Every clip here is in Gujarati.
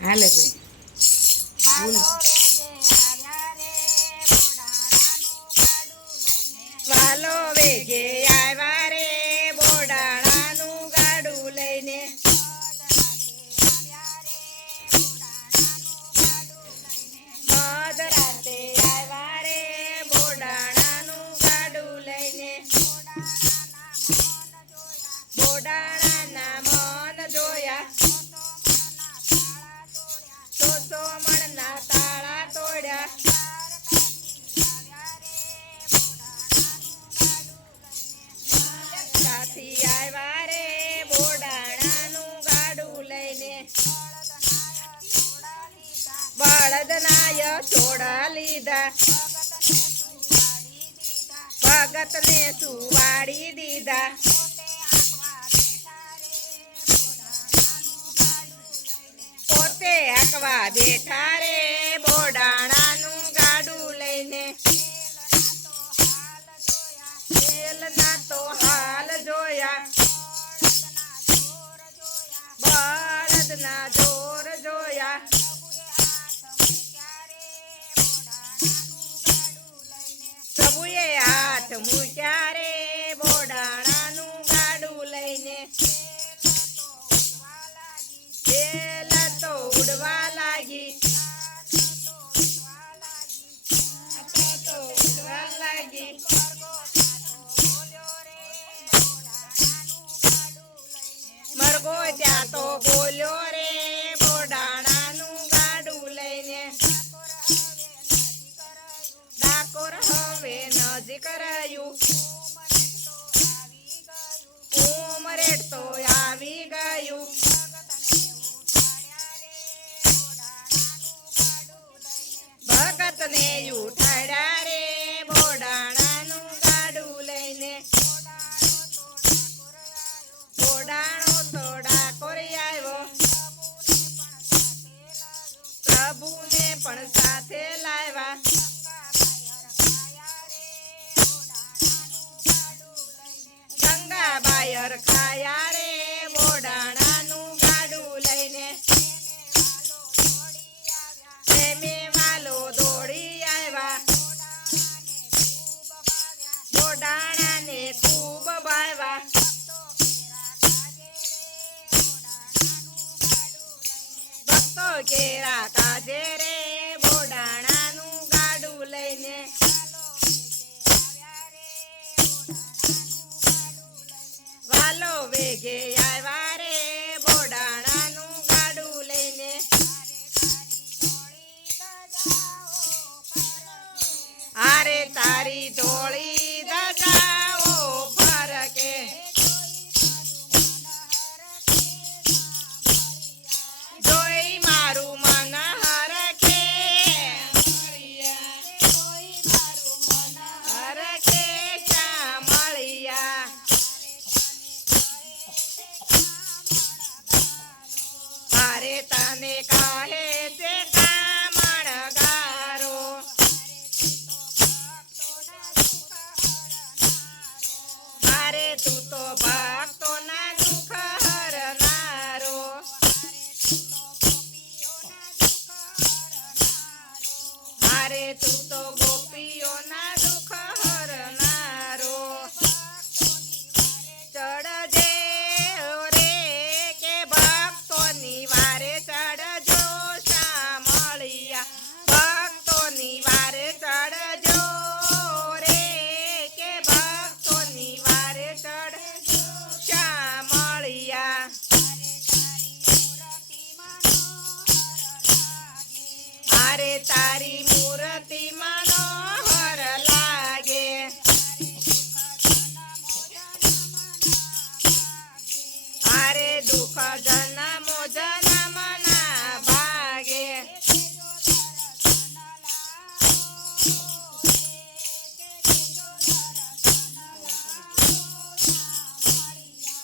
હાલે ભાઈ વાલો વેગે આવ્યા રે બોડાણાનું ગાડું લઈને મધરાતે આવ્યા રે બોડાણાનું ગાડું લઈને બોડાણાના મન જોયા સોસો મણના તાળા તોડ્યા સાથી આવ્યા રે બોડાણાનું ગાડું લઈને બળદનાય છોડા લીધા ભગતને સુવાડી દીધા પોતે આકવા બેઠા રે બોડાણાનું ગાડું લઈને તેલના તો હાલ જોયા બળદના જોર જોયા પ્રભુએ હાથ મૂક્યા રે બોડાણાનું ગાડું લઈને તેલ તો ઉડવા લાગી મરઘો ત્યાં તો બોલ્યો રે બોડાણાનું ગાડું લઈને ડાકોર હવે નજીક રહ્યું ઉમરેટ તો આવી ગયું ભગતને ઉઠાડ્યા રે બોડાણાનું ગાડું લઈને બોડાણો તો ડાકોર આવ્યો પ્રભુને પણ સાથે લાવ્યા ગંગાબાઈ હરખાયા રે બોડાણાનું ગાડું લઈને પ્રેમે વાલો દોડી આવ્યા બોડાણાને ખૂબ ભાવ્યા ભક્તો કેરા કાજે રે બોડાણાનું ગાડું લઈને વાલો વેગે આવ્યા રે બોડાણાનું ગાડું લઈને આરે તારી ધોળી ધજાઓ ફરકે જોઈ મારું મન હરખે હરખે ચા મળ્યા મારે તને કહે છે કામણગારો મારે તું તો ભક્તોના દુઃખ હરનારો મારે તું તો ગોપીઓના દુઃખ હરનારો ચડજે રે કે ભક્તોની વારે ચડજો શામળિયા ભક્તોની વારે ચડજો રે કે ભક્તોની વારે ચડજો શામળિયા મારે તારી મૂર્તિ મનોહર લાગે મારે દુઃખ જન્મો જન્મના ભાગે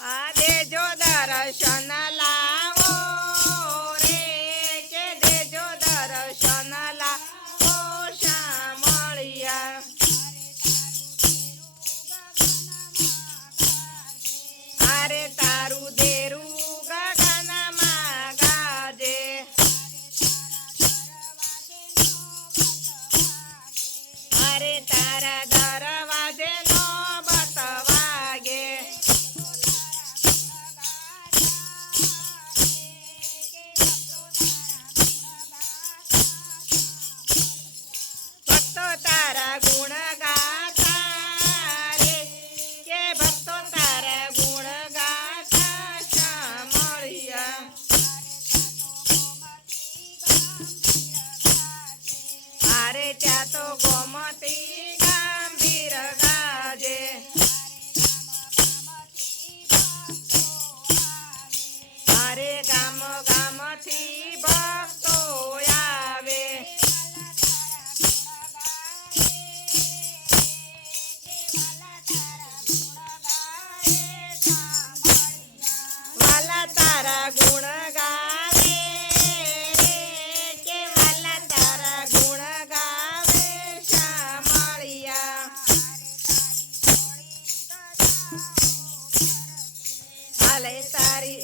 આ દેજો દર્શન લાવો રે કે દેજો દર્શન લાવો શામળિયા આરે તારું દેરું ગગન ત્યાં તો ગોમતી ગંભીર ગાજે મારે ગામ ગામથી ભક્તો આવે વાલા તારા ગુણ ગાવે કે વાલા તારા ગુણ ગાવે શામળિયા હાલે તારી